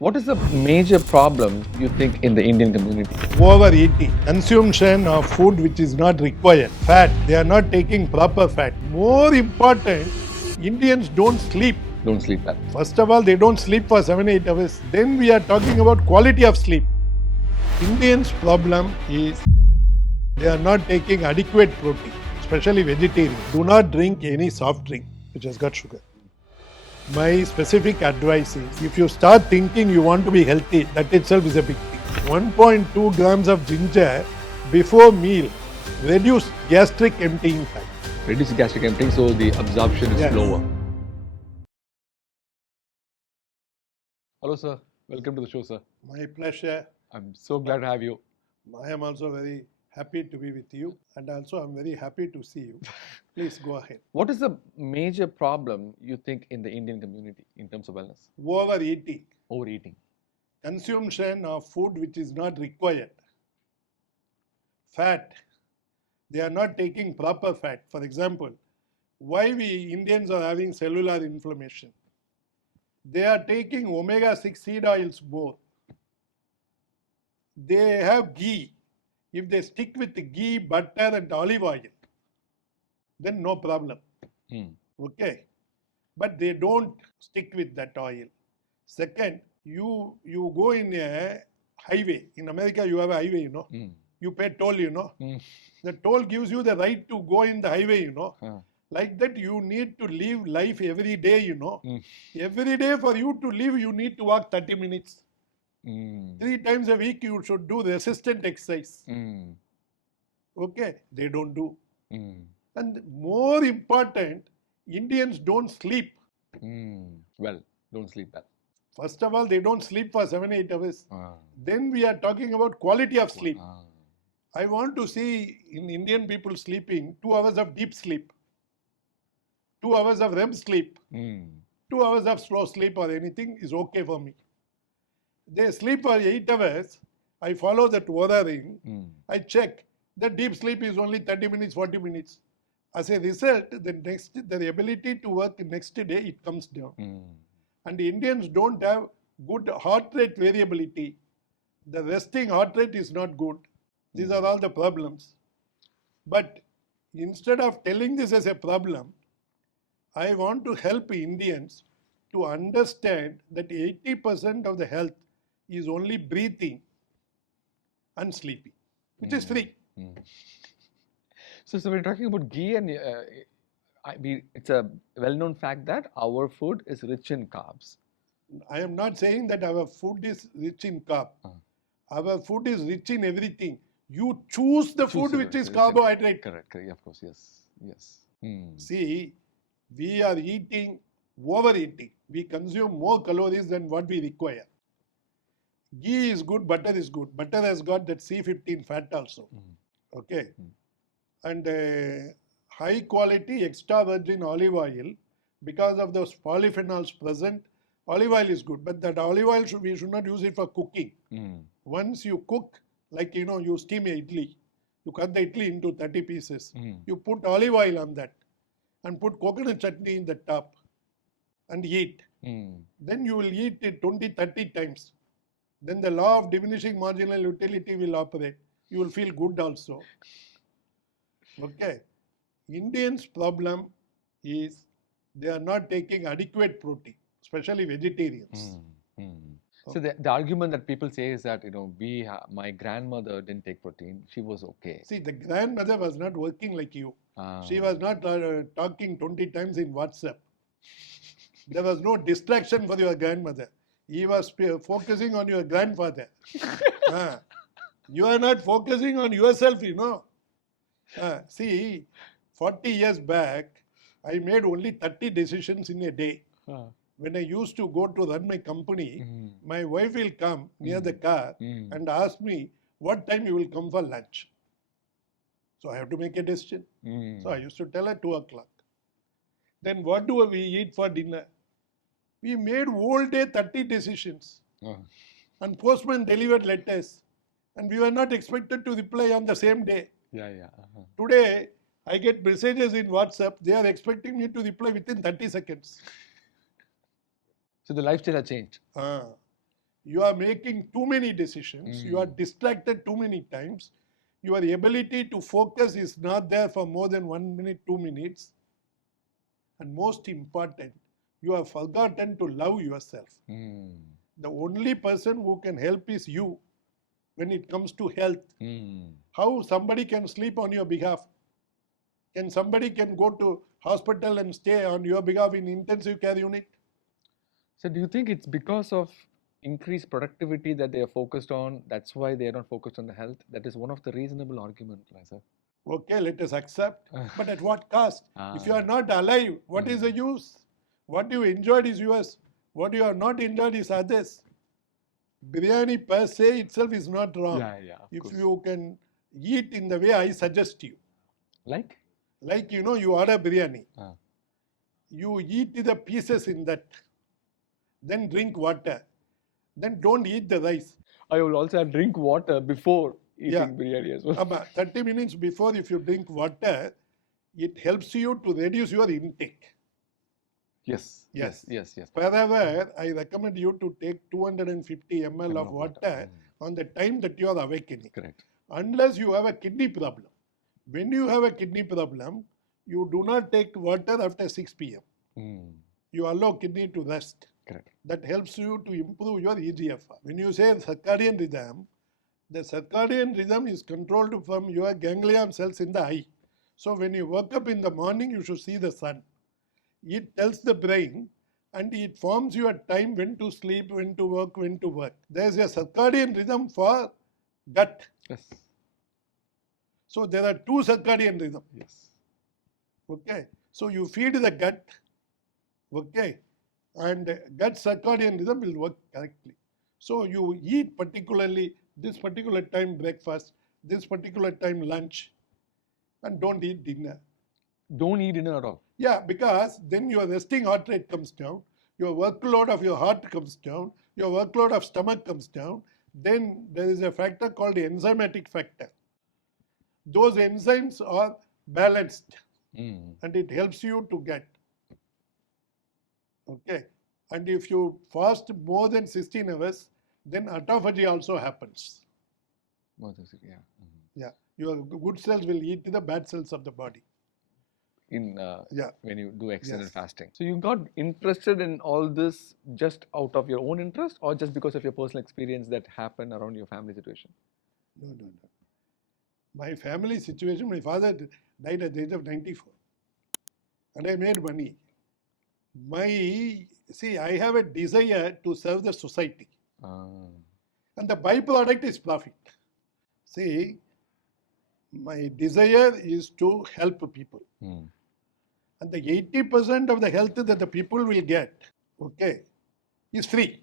What is the major problem you think in the Indian community? Overeating, consumption of food which is not required, fat, they are not taking proper fat. More important, Indians don't sleep. Don't sleep well. First of all, they don't sleep for 7-8 hours. Then we are talking about quality of sleep. Indians' problem is they are not taking adequate protein, especially vegetarian. Do not drink any soft drink which has got sugar. My specific advice is if you start thinking you want to be healthy, that itself is a big thing. 1.2 grams of ginger before meal reduce gastric emptying time. Reduce gastric emptying so the absorption is Yes. slower. Hello, sir. Welcome to the show, sir. My pleasure. I'm so glad to have you. I am also very happy to be with you, and also I'm very happy to see you. Please go ahead. What is the major problem you think in the Indian community in terms of wellness? Overeating, Overeating. consumption of food which is not required, fat, they are not taking proper fat. For example, why we Indians are having cellular inflammation? They are taking omega-6 seed oils more. They have ghee. If they stick with the ghee, butter and olive oil, then no problem. Okay. But they don't stick with that oil. Second, you go in a highway. In America, you have a highway, you know. You pay toll, you know. The toll gives you the right to go in the highway, you know. Like that, you need to live life every day, you know. Every day for you to live, you need to walk 30 minutes. 3 times a week, you should do resistant exercise. Okay, they don't do. And more important, Indians don't sleep. Well, don't sleep well. First of all, they don't sleep for 7-8 hours. Then we are talking about quality of sleep. I want to see in Indian people sleeping 2 hours of deep sleep, 2 hours of REM sleep, 2 hours of slow sleep or anything is okay for me. They sleep for 8 hours. I follow that ordering. I check. The deep sleep is only 30 minutes, 40 minutes. As a result, the ability to work next day, it comes down. And Indians don't have good heart rate variability. The resting heart rate is not good. These are all the problems. But instead of telling this as a problem, I want to help Indians to understand that 80% of the health is only breathing and sleeping, which is free. So we're talking about ghee, and it's a well-known fact that our food is rich in carbs. I am not saying that our food is rich in carb. Our food is rich in everything. You choose the food which is carbohydrate. Correct. Of course, yes. See, we are overeating. We consume more calories than what we require. Ghee is good, butter is good. Butter has got that C15 fat also. Okay. And high quality extra virgin olive oil, because of those polyphenols present, olive oil is good. But that olive oil, we should not use it for cooking. Once you cook, like you steam a idli, you cut the idli into 30 pieces. You put olive oil on that and put coconut chutney in the top and eat. Then you will eat it 20-30 times. Then the law of diminishing marginal utility will operate. You will feel good also. Okay. Indians' problem is they are not taking adequate protein, especially vegetarians. So the argument that people say is that my grandmother didn't take protein; she was okay. See, the grandmother was not working like you. She was not talking 20 times in WhatsApp. There was no distraction for your grandmother. He was focusing on your grandfather. You are not focusing on yourself, See, 40 years back, I made only 30 decisions in a day. When I used to go to run my company, my wife will come near the car and ask me, what time you will come for lunch? So I have to make a decision. So I used to tell her 2 o'clock. Then what do we eat for dinner? We made whole day 30 decisions. And postman delivered letters. And we were not expected to reply on the same day. Today, I get messages in WhatsApp. They are expecting me to reply within 30 seconds. So the lifestyle has changed. you are making too many decisions, you are distracted too many times, your ability to focus is not there for more than 1 minute, 2 minutes, and most important, you have forgotten to love yourself. The only person who can help is you when it comes to health. How somebody can sleep on your behalf? Can somebody can go to hospital and stay on your behalf in intensive care unit? So do you think it's because of increased productivity that they are focused on, that's why they are not focused on the health? That is one of the reasonable arguments, sir. Okay, let us accept. But at what cost? If you are not alive, what is the use? What you enjoyed is yours. What you have not enjoyed is others. Biryani per se itself is not wrong. If you can eat in the way I suggest you. Like you order biryani. You eat the pieces in that. Then drink water. Then don't eat the rice. I will also drink water before eating biryani as well. 30 minutes before, if you drink water, it helps you to reduce your intake. Yes. Per hour, I recommend you to take 250 ml of water on the time that you are awakening. Correct. Unless you have a kidney problem. When you have a kidney problem, you do not take water after 6 p.m. You allow kidney to rest. Correct. That helps you to improve your EGFR. When you say circadian rhythm, the circadian rhythm is controlled from your ganglion cells in the eye. So when you wake up in the morning, you should see the sun. It tells the brain and it forms your time when to sleep, when to work, when to work. There is a circadian rhythm for gut. Yes. So there are 2 circadian rhythms. Yes. Okay. So you feed the gut. Okay. And gut circadian rhythm will work correctly. So you eat particularly this particular time breakfast, this particular time lunch, and don't eat dinner. Don't eat dinner at all. Yeah, because then your resting heart rate comes down, your workload of your heart comes down, your workload of stomach comes down. Then there is a factor called the enzymatic factor. Those enzymes are balanced and it helps you to get. Okay. And if you fast more than 16 hours, then autophagy also happens. Yeah. Your good cells will eat the bad cells of the body. When you do extended fasting. So you got interested in all this just out of your own interest or just because of your personal experience that happened around your family situation? No. My family situation, my father died at the age of 94. And I made money. I have a desire to serve the society. And the byproduct is profit. See, my desire is to help people. And the 80% of the health that the people will get, is free.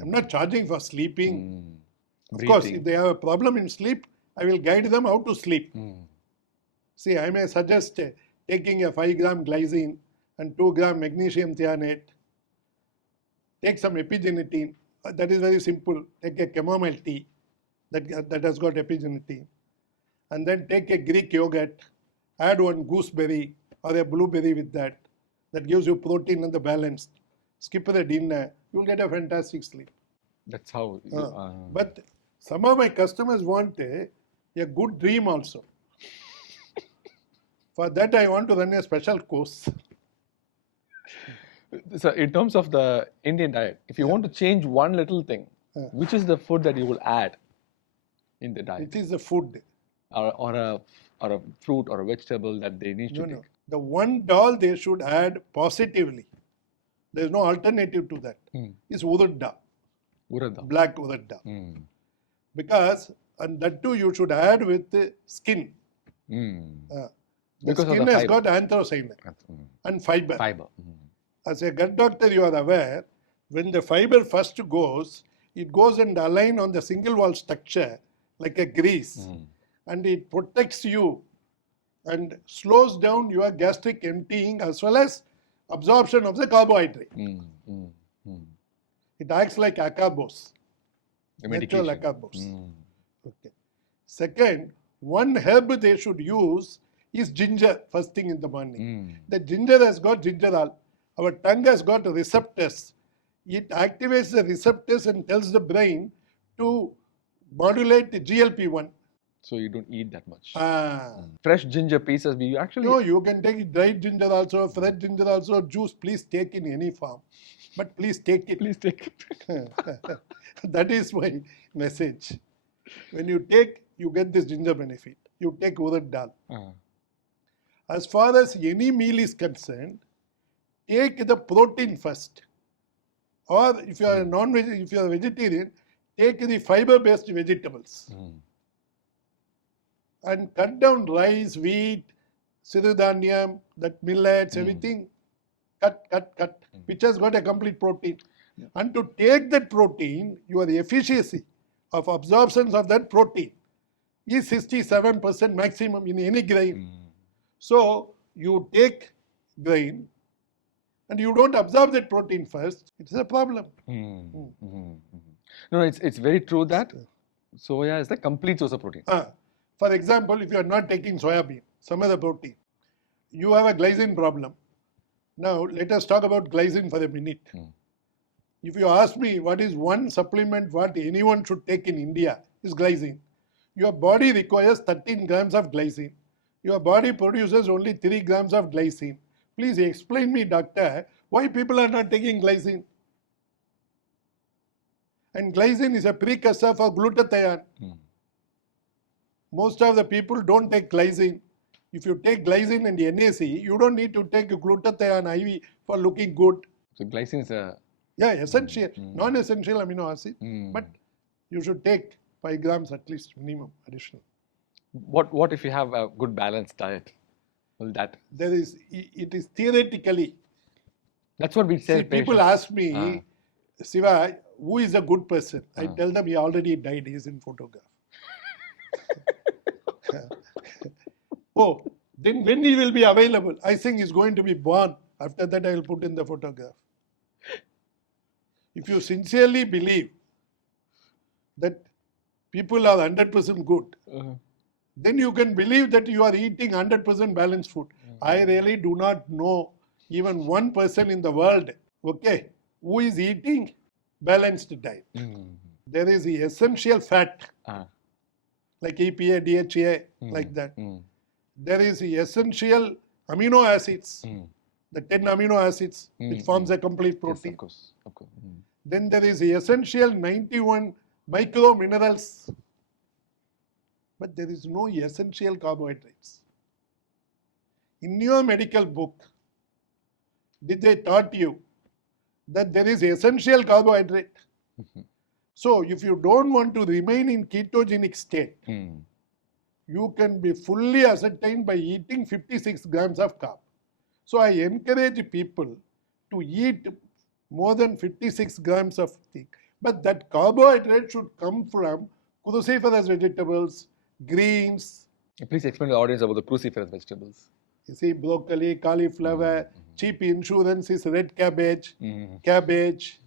I'm not charging for sleeping. Of course, if they have a problem in sleep, I will guide them how to sleep. See, I may suggest taking a 5 gram glycine and 2 gram magnesium threonate. Take some epigenetine. That is very simple. Take a chamomile tea that has got epigenetine. And then take a Greek yogurt. Add 1 gooseberry or a blueberry with that. That gives you protein and the balance. Skip the dinner. You'll get a fantastic sleep. That's how. But some of my customers want a good dream also. For that, I want to run a special course. So, in terms of the Indian diet, if you want to change one little thing, which is the food that you will add in the diet? It is the food. Or a fruit or a vegetable that they need to take. No. The one dal they should add positively. There is no alternative to that. Is urad dal. Black urad dal. Because, and that too you should add with the skin. The skin has got anthocyanin and fiber. As a gut doctor, you are aware, when the fiber first goes, it goes and align on the single wall structure like a grease. And it protects you and slows down your gastric emptying as well as absorption of the carbohydrate. It acts like acarbose, natural acarbose. Okay. Second, one herb they should use is ginger first thing in the morning. The ginger has got gingerol. Our tongue has got receptors. it activates the receptors and tells the brain to modulate the GLP-1. So you don't eat that much. Ah. Fresh ginger pieces, we actually... No, you can take dried ginger also, fresh ginger also, juice, please take in any form. But please take it. Please take it. That is my message. When you take, you get this ginger benefit. You take urad dal. As far as any meal is concerned, take the protein first. Or if you are if you are vegetarian, take the fiber-based vegetables. And cut down rice, wheat, siridhanyam, that millets, everything. Cut, which has got a complete protein. And to take that protein, your efficiency of absorption of that protein is 67% maximum in any grain. So you take grain and you don't absorb that protein first, it's a problem. No, it's very true that soya is the complete source of protein. For example, if you are not taking soya bean, some other protein, you have a glycine problem. Now, let us talk about glycine for a minute. If you ask me what is one supplement what anyone should take in India, is glycine. Your body requires 13 grams of glycine. Your body produces only 3 grams of glycine. Please explain me, doctor, why people are not taking glycine? And glycine is a precursor for glutathione. Most of the people don't take glycine. If you take glycine and NAC, you don't need to take glutathione IV for looking good. So glycine is a... Yeah, essential, non-essential amino acid, but you should take 5 grams at least minimum additional. What if you have a good balanced diet? Will that... It is theoretically. That's what we say. See, people ask me, Siva, who is a good person? I tell them he already died, he is in photograph. Oh, then when he will be available? I think he's going to be born. After that, I will put in the photograph. If you sincerely believe that people are 100% good, then you can believe that you are eating 100% balanced food. I really do not know even one person in the world, okay, who is eating balanced diet. There is the essential fat, like EPA, DHA, like that. There is the essential amino acids, the 10 amino acids, which forms a complete protein. Yes, of course. Then there is the essential 91 micro minerals, but there is no essential carbohydrates. In your medical book, did they taught you that there is essential carbohydrate? So if you don't want to remain in ketogenic state, you can be fully ascertained by eating 56 grams of carb. So I encourage people to eat more than 56 grams of thing. But that carbohydrate should come from cruciferous vegetables, greens. Please explain to the audience about the cruciferous vegetables. You see, broccoli, cauliflower, cheap insurance is red cabbage, cabbage.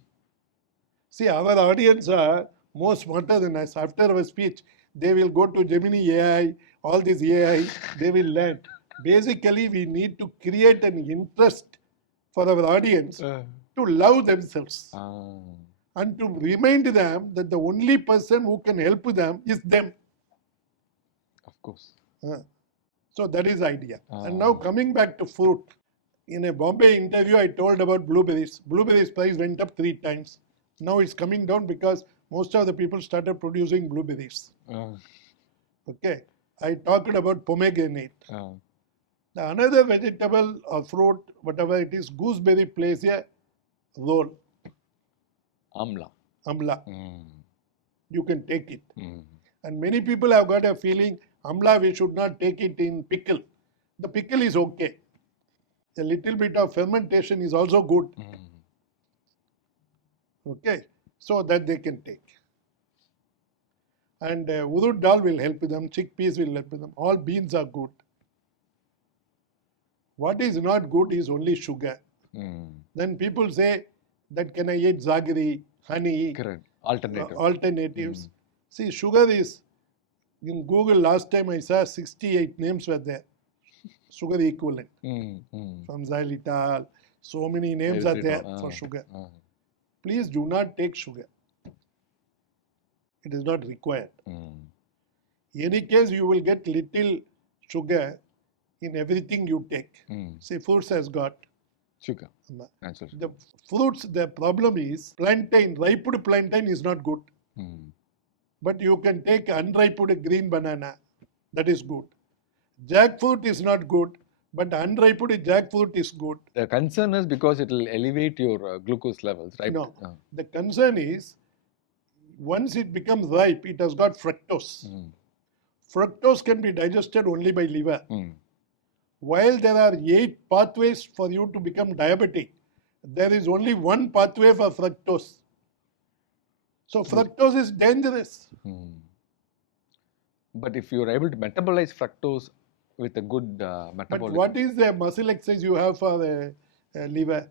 See, our audience are more smarter than us. After our speech, they will go to Gemini AI, all this AI, they will learn. Basically, we need to create an interest for our audience to love themselves and to remind them that the only person who can help them is them. Of course. So that is the idea. And now coming back to fruit. In a Bombay interview, I told about blueberries. Blueberries price went up 3 times. Now it's coming down because most of the people started producing blueberries. Okay. I talked about pomegranate. Another vegetable or fruit, whatever it is, gooseberry plays a role. Amla. You can take it. And many people have got a feeling, amla, we should not take it in pickle. The pickle is okay. A little bit of fermentation is also good. Okay. So that they can take. And urud dal will help them, chickpeas will help them. All beans are good. What is not good is only sugar. Then people say that can I eat jaggery, honey, correct. Alternatives. See, sugar is, in Google last time I saw 68 names were there. Sugar equivalent. From xylitol, so many names are there for sugar. please do not take sugar. It is not required. In any case, you will get little sugar in everything you take. Say fruits has got Sugar. Natural sugar. the fruits. The problem is plantain, ripe plantain is not good. But you can take unripe green banana. That is good. Jackfruit is not good, but unripe jackfruit is good. The concern is because it will elevate your glucose levels, right? No. The concern is once it becomes ripe, it has got fructose. Fructose can be digested only by liver. While there are 8 pathways for you to become diabetic, there is only one pathway for fructose. So fructose is dangerous. But if you are able to metabolize fructose with a good But metabolism, what is the muscle exercise you have for the liver?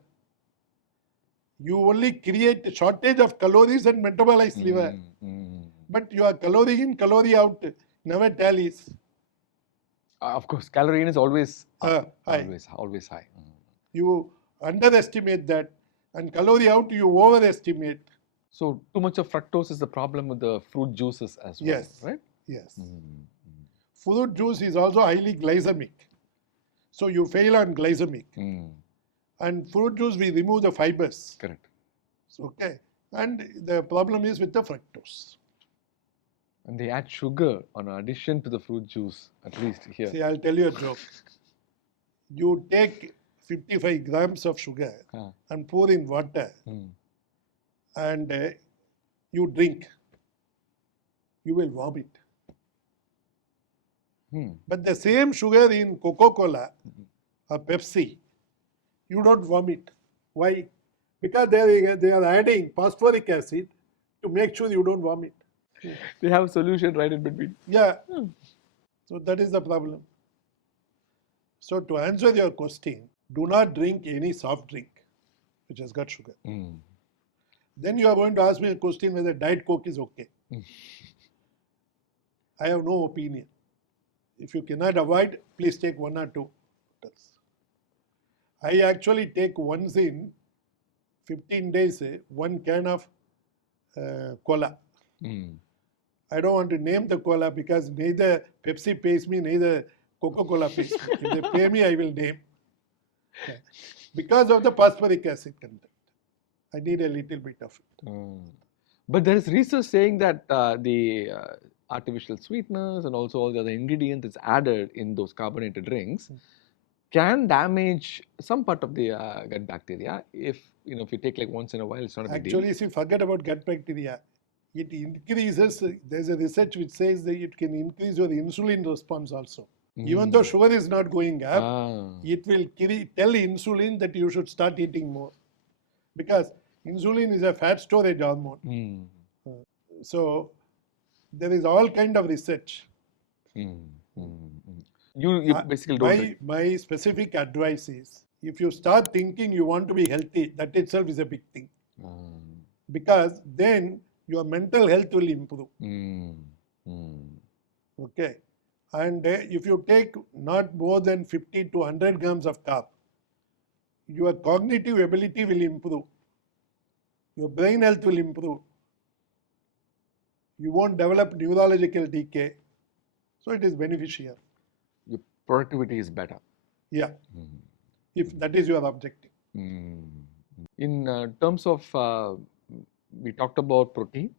You only create a shortage of calories and metabolize liver. But your calorie in, calorie out never tallies. of course, calorie in is always High. always high. You underestimate that, and calorie out you overestimate. So too much of fructose is the problem with the fruit juices as well, Yes. right? Yes. Fruit juice is also highly glycemic. So you fail on glycemic. And fruit juice, we remove the fibers. Correct. Okay. And the problem is with the fructose. And they add sugar on addition to the fruit juice, at least here. See, I'll tell you a joke. You take 55 grams of sugar and pour in water and you drink. You will vomit. But the same sugar in Coca-Cola or Pepsi, you don't vomit. Why? Because they are adding phosphoric acid to make sure you don't vomit. They have a solution right in between. Yeah. So that is the problem. So to answer your question, do not drink any soft drink which has got sugar. Then you are going to ask me a question whether Diet Coke is okay. I have no opinion. If you cannot avoid, please take 1 or 2 bottles. I actually take once in 15 days 1 can of cola. I don't want to name the cola because neither Pepsi pays me, neither Coca-Cola pays me. If they pay me, I will name. Because of the phosphoric acid content. I need a little bit of it. But there is research saying that the artificial sweeteners and also all the other ingredients that's added in those carbonated drinks can damage some part of the gut bacteria. If you take like once in a while, it's not a big deal. Actually, see, forget about gut bacteria. It increases, there's a research which says that it can increase your insulin response also. Even though sugar is not going up, it will tell insulin that you should start eating more. Because insulin is a fat storage hormone. So, there is all kind of research. You basically don't. My specific advice is, if you start thinking you want to be healthy, that itself is a big thing. Because then your mental health will improve. Okay. And if you take not more than 50 to 100 grams of carb, your cognitive ability will improve. Your brain health will improve. You won't develop neurological decay. So it is beneficial. Your productivity is better. Yeah. If that is your objective. In terms of, we talked about protein.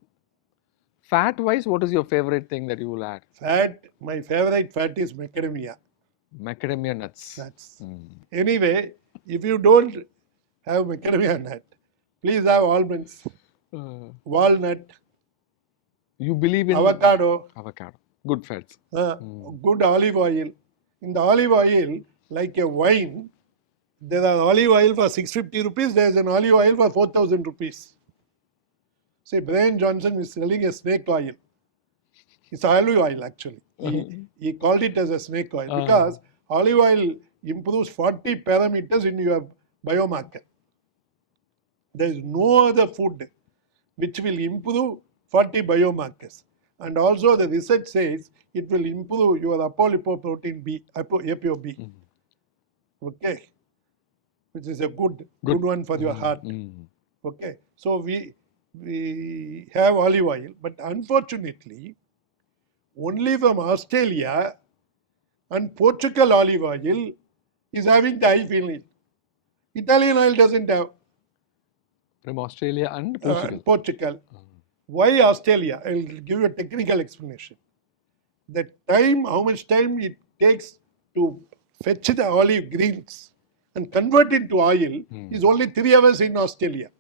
Fat-wise, what is your favorite thing that you will add? Fat, my favorite fat is macadamia. Macadamia nuts. Anyway, if you don't have macadamia nut, please have almonds, walnut. You believe in avocado. Avocado. Good fats. Good olive oil. In the olive oil, like a wine, there are olive oil for 650 rupees, there is an olive oil for 4,000 rupees. Say, Brian Johnson is selling a snake oil. It's olive oil actually. He called it as a snake oil because olive oil improves 40 parameters in your biomarker. There is no other food which will improve 40 biomarkers. And also the research says it will improve your apolipoprotein B, ApoB. Okay. Which is a good one for your heart. Okay, so we have olive oil, but unfortunately, only from Australia and Portugal olive oil is having the high feel. Italian oil doesn't have. From Australia and Portugal. Portugal. Why Australia? I'll give you a technical explanation. The time, how much time it takes to fetch the olive greens and convert into oil is only 3 hours in Australia.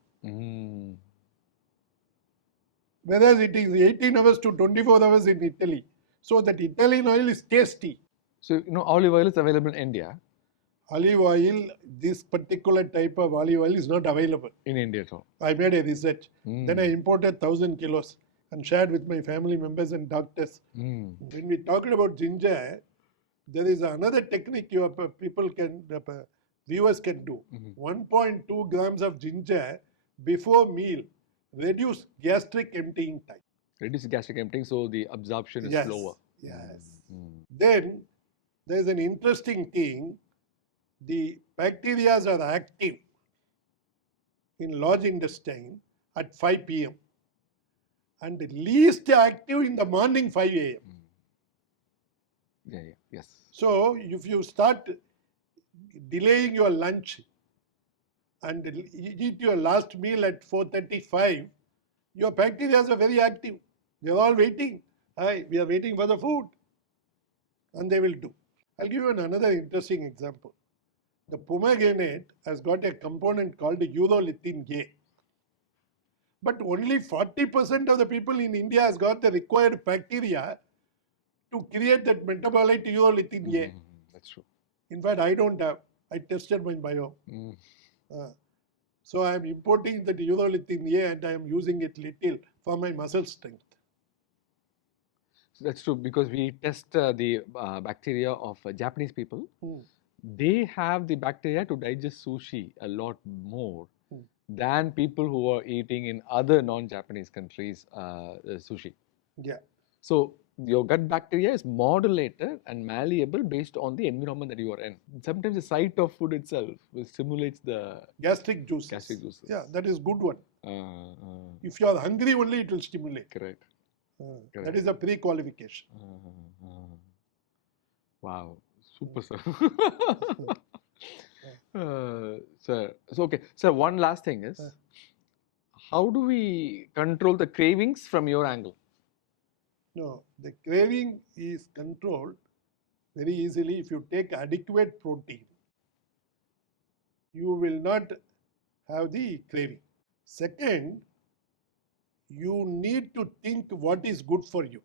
Whereas it is 18 hours to 24 hours in Italy. So that Italian oil is tasty. So, olive oil is available in India. Olive oil, this particular type of olive oil is not available. In India at all. I made a research. Then I imported 1,000 kilos and shared with my family members and doctors. When we talked about ginger, there is another technique viewers can do. 1.2 grams of ginger before meal reduce gastric emptying time. Reduce gastric emptying, so the absorption is slower. Yes. Then there is an interesting thing. The bacteria are active in large intestine at 5 p.m. and least active in the morning 5 a.m. Yes. So if you start delaying your lunch and eat your last meal at 4:35, your bacteria are very active. They're all waiting. Hi, we are waiting for the food. And they will do. I'll give you another interesting example. The pomegranate has got a component called urolithin A. But only 40% of the people in India has got the required bacteria to create that metabolite urolithin A. That's true. In fact, I don't have. I tested my bio. So I am importing the urolithin A and I am using it little for my muscle strength. So that's true, because we test the bacteria of Japanese people. They have the bacteria to digest sushi a lot more than people who are eating in other non-Japanese countries sushi. Yeah. So your gut bacteria is modulated and malleable based on the environment that you are in. Sometimes the sight of food itself will stimulate the gastric juices. Yeah, that is good one. If you are hungry only, it will stimulate. Correct. That is a pre-qualification. Wow, super, sir. Sir, so okay. Sir, one last thing is, how do we control the cravings from your angle? No, the craving is controlled very easily if you take adequate protein. You will not have the craving. Second, you need to think what is good for you.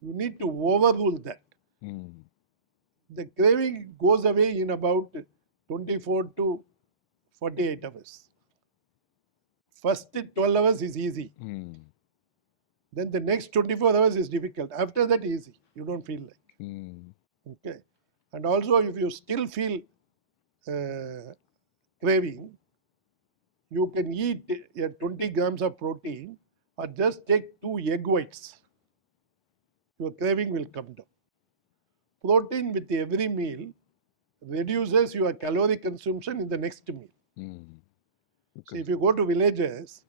You need to overrule that. The craving goes away in about 24 to 48 hours. First 12 hours is easy. Then the next 24 hours is difficult. After that, easy. You don't feel like. Okay. And also, if you still feel craving, you can eat 20 grams of protein or just take 2 egg whites. Your craving will come down. Protein with every meal reduces your calorie consumption in the next meal. Okay. So if you go to villages,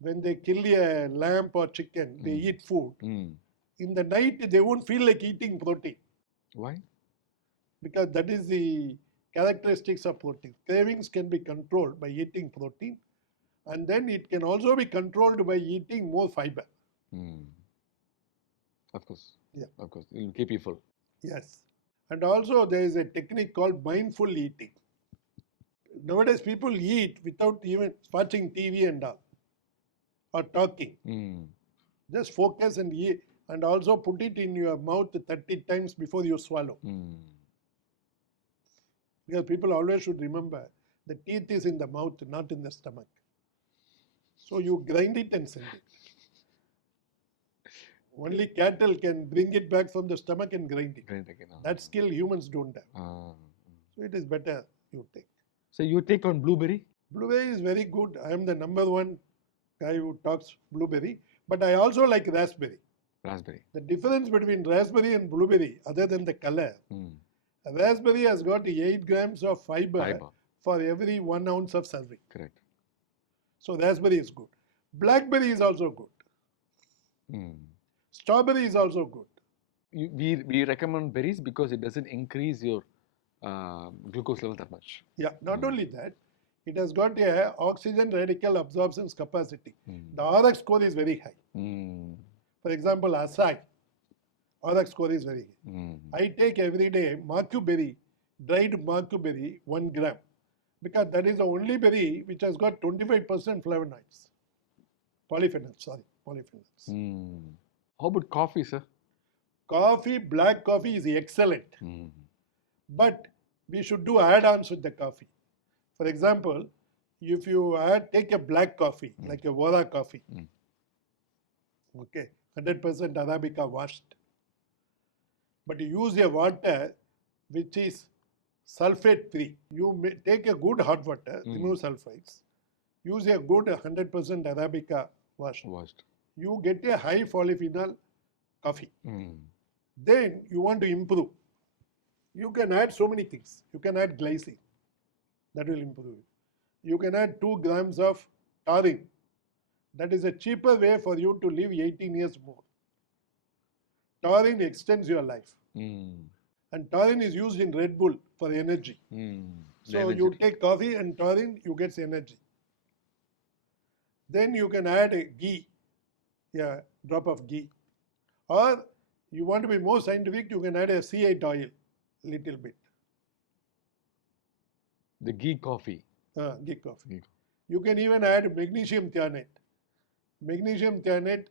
when they kill a lamb or chicken, they eat food. In the night, they won't feel like eating protein. Why? Because that is the characteristics of protein. Cravings can be controlled by eating protein, and then it can also be controlled by eating more fiber. Of course. Yeah. Of course. It will keep you full. Yes. And also there is a technique called mindful eating. Nowadays people eat without even watching TV and all, or talking. Just focus and eat, and also put it in your mouth 30 times before you swallow. Because people always should remember the teeth is in the mouth, not in the stomach. So you grind it and send it. Only cattle can bring it back from the stomach and grind it. That skill humans don't have. So it is better you take. So you take on blueberry? Blueberry is very good. I am the #1 guy who talks blueberry. But I also like raspberry. Raspberry. The difference between raspberry and blueberry, other than the color, raspberry has got 8 grams of fiber for every 1 ounce of serving. Correct. So raspberry is good. Blackberry is also good. Mm. Strawberry is also good. We recommend berries because it doesn't increase your glucose level that much. Yeah, not only that, it has got a oxygen radical absorption capacity. The RX score is very high. For example, acai, RX score is very high. I take every day maku berry, dried maku berry, 1 gram, because that is the only berry which has got 25% flavonoids. Polyphenols. How about coffee, sir? Coffee, black coffee is excellent. But we should do add-ons with the coffee. For example, if you take a black coffee, like a Vora coffee, okay, 100% Arabica washed, but you use a water which is sulfate-free. You take a good hot water, remove sulfites, use a good 100% Arabica washed. You get a high polyphenol coffee. Then you want to improve. You can add so many things. You can add glycine. That will improve it. You can add 2 grams of taurine. That is a cheaper way for you to live 18 years more. Taurine extends your life. And taurine is used in Red Bull for energy. So you take coffee and taurine, you get energy. Then you can add a ghee, drop of ghee. Or you want to be more scientific, you can add a C8 oil, little bit. The ghee coffee. Ghee coffee. You can even add magnesium thionate. Magnesium thionate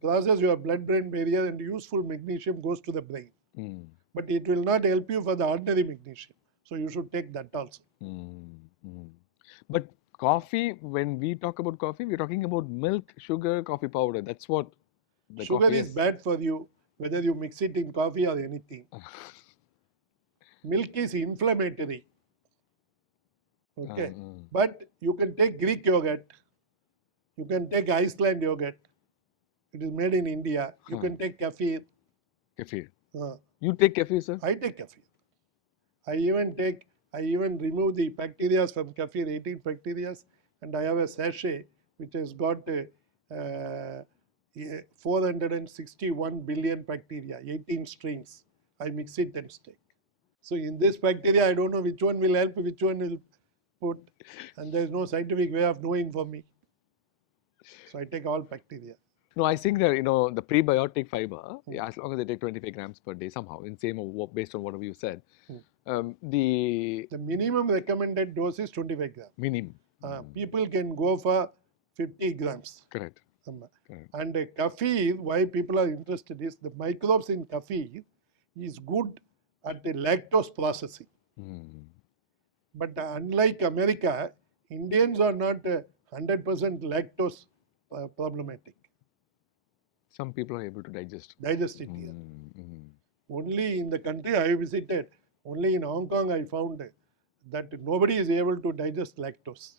crosses your blood-brain barrier and useful magnesium goes to the brain. But it will not help you for the ordinary magnesium. So you should take that also. But coffee, when we talk about coffee, we're talking about milk, sugar, coffee powder. That's what the sugar coffee is bad for you, whether you mix it in coffee or anything. Milk is inflammatory. Okay. But you can take Greek yogurt. You can take Iceland yogurt. It is made in India. You can take kefir. Kefir. You take kefir, sir? I take kefir. I even remove the bacteria from kefir, 18 bacteria, and I have a sachet which has got 461 billion bacteria, 18 strains. I mix it and take. So in this bacteria, I don't know which one will help, which one will put, and there is no scientific way of knowing for me. So I take all bacteria. No, I think that, the prebiotic fiber, as long as they take 25 grams per day somehow, in same based on whatever you said, the minimum recommended dose is 25 grams. Minimum. People can go for 50 grams. Correct. And kefir, why people are interested is the microbes in kefir is good at the lactose processing. But unlike America, Indians are not 100% lactose problematic. Some people are able to digest. Digest it here. Only in the country I visited, only in Hong Kong I found that nobody is able to digest lactose.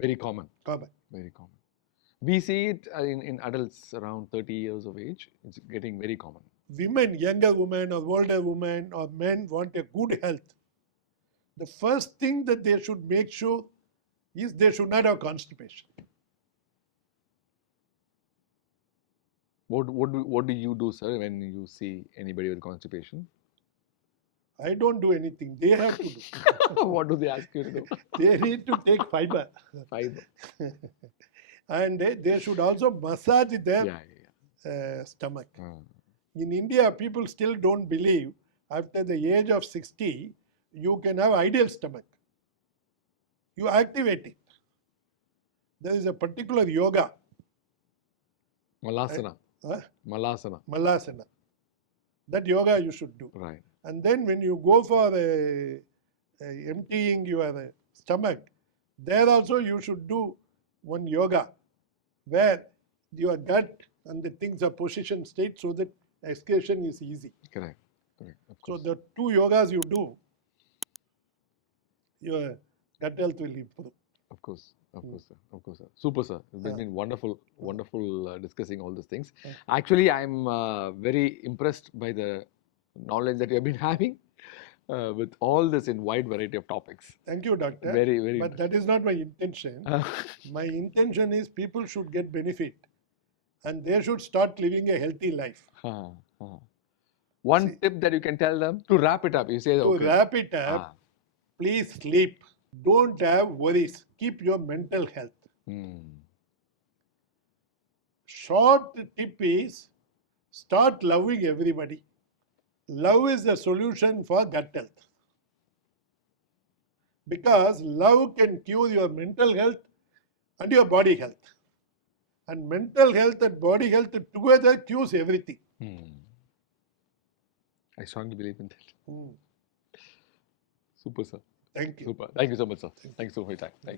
Very common. Very common. We see it in adults around 30 years of age. It's getting very common. Women, younger women or older women or men want a good health. The first thing that they should make sure is they should not have constipation. What do you do, sir, when you see anybody with constipation? I don't do anything. They have to do. What do they ask you to do? They need to take fiber. And they should also massage their stomach. In India, people still don't believe after the age of 60, you can have ideal stomach. You activate it. There is a particular yoga. Malasana. Malasana. That yoga you should do. Right. And then when you go for emptying your stomach, there also you should do one yoga where your gut and the things are positioned straight so that excretion is easy. Correct. So the 2 yogas you do, your gut health will improve. Of course, sir. Super, sir. It's been wonderful discussing all these things. Actually, I'm very impressed by the knowledge that you have been having. with all this in wide variety of topics. Thank you, doctor. Very, very But that is not my intention. My intention is people should get benefit and they should start living a healthy life. One tip that you can tell them to wrap it up. You say, to wrap it up, please sleep. Don't have worries. Keep your mental health. Short tip is start loving everybody. Love is the solution for gut health. Because love can cure your mental health and your body health. And mental health and body health together cures everything. I strongly believe in that. Super, sir. Thank you. Super. Thank you so much, sir. Thank you so much for your time. Thank you.